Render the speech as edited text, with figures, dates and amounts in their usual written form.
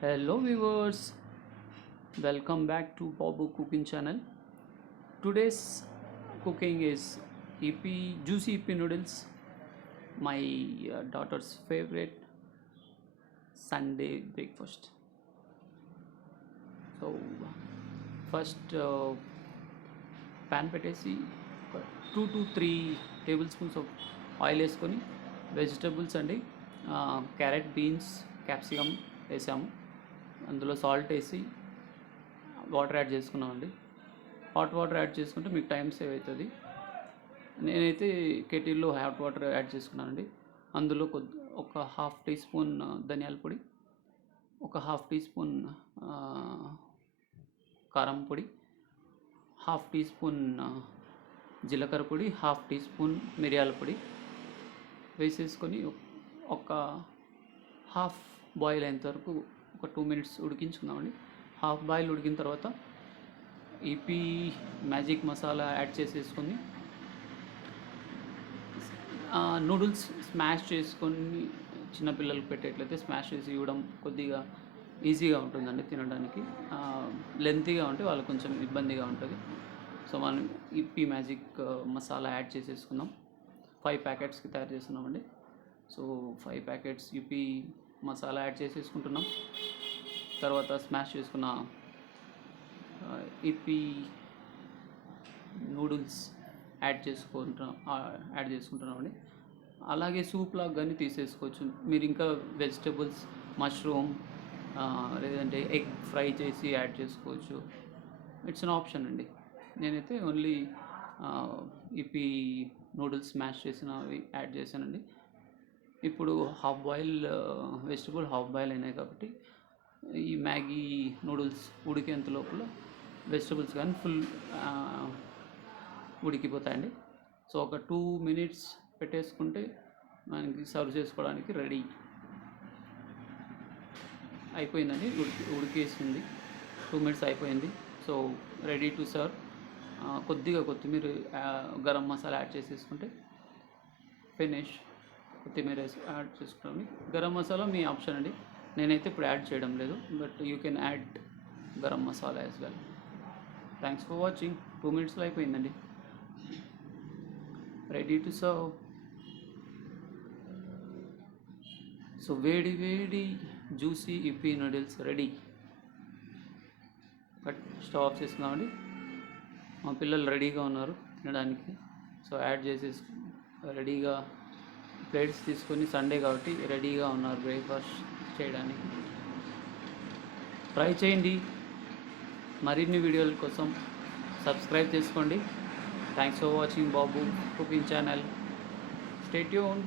Hello viewers, welcome back to Babu Cooking Channel. Today's cooking is juicy EP noodles, my daughter's favorite Sunday breakfast. So first pan పెట్టేసి ఒక 2 to 3 table spoons of oil వేసుకొని vegetables అండి, carrot, beans, capsicum వేసాము. అందులో salt వేసి water add చేసుకున్నామండి. Hot water add చేసుకుంటే మీకు టైం సేవ్ అవుతుంది. నేనైతే కెటిల్లో హాట్ వాటర్ యాడ్ చేసుకున్నానండి. అందులో ఒక హాఫ్ టీ స్పూన్ ధనియాల పొడి, ఒక హాఫ్ టీ స్పూన్ కారం పొడి, హాఫ్ టీ స్పూన్ జీలకర్ర పొడి, హాఫ్ టీ స్పూన్ మిరియాల పొడి వేసేసుకొని ఒక హాఫ్ బాయిల్ అయ్యేంత వరకు ఒక 2 minutes ఉడికించుకుందామండి. హాఫ్ బాయిల్ ఉడికిన తర్వాత ఈపీ మ్యాజిక్ మసాలా యాడ్ చేసేసుకొని నూడిల్స్ స్మాష్ చేసుకొని చిన్నపిల్లలకు పెట్టేట్లయితే స్మాష్ చేసి ఇవ్వడం కొద్దిగా ఈజీగా ఉంటుందండి తినడానికి. లెంతీగా ఉంటే వాళ్ళకి కొంచెం ఇబ్బందిగా ఉంటుంది. సో మనం ఈపీ మ్యాజిక్ మసాలా యాడ్ చేసేసుకుందాం. 5 ప్యాకెట్స్కి తయారు చేస్తున్నామండి. సో 5 ప్యాకెట్స్ ఈపీ మసాలా యాడ్ చేసేసుకుంటున్నాం. తర్వాత స్మాష్ చేసుకున్న ఈపీ నూడిల్స్ యాడ్ చేసుకుంటున్నామండి. అలాగే సూప్ లాగా కానీ తీసేసుకోవచ్చు. మీరు ఇంకా వెజిటబుల్స్, మష్రూమ్ లేదంటే ఎగ్ ఫ్రై చేసి యాడ్ చేసుకోవచ్చు. ఇట్స్ అన్ ఆప్షన్ అండి. నేనైతే ఓన్లీ ఈపీ నూడిల్స్ స్మాష్ చేసినవి యాడ్ చేశానండి. ఇప్పుడు half boil vegetable half boil అయినాయి కాబట్టి ఈ మ్యాగీ నూడిల్స్ ఉడికేంత లోపల వెజిటబుల్స్ కానీ ఫుల్ ఉడికిపోతాయండి. సో ఒక 2 minutes పెట్టేసుకుంటే మనకి సర్వ్ చేసుకోవడానికి రెడీ అయిపోయిందండి. ఉడికేసింది. 2 minutes అయిపోయింది. So ready to serve. కొద్దిగా కొత్తిమీర, గరం మసాలా యాడ్ చేసేసుకుంటే ఫినిష్. కొత్తిమీర యాడ్ చేసుకోండి. గరం మసాలా మీ ఆప్షన్ అండి. నేనైతే ఇప్పుడు యాడ్ చేయడం లేదు, but you can add garam masala as well. Thanks for watching. 2 minutesలో అయిపోయిందండి. Ready to serve. సో వేడి వేడి juicy ఇప్పీ noodles ready. But stove off చేసుకున్నామండి. మా పిల్లలు రెడీగా ఉన్నారు తినడానికి. సో యాడ్ చేసేసి రెడీగా ప్లేట్స్ తీసుకొని, సండే కాబట్టి రెడీగా ఉన్నారు బ్రేక్ఫాస్ట్ చేయడానికి. ట్రై చేయండి. మరిన్ని వీడియోల కోసం సబ్స్క్రైబ్ చేసుకోండి. Thanks for watching Babu cooking channel. Stay tuned.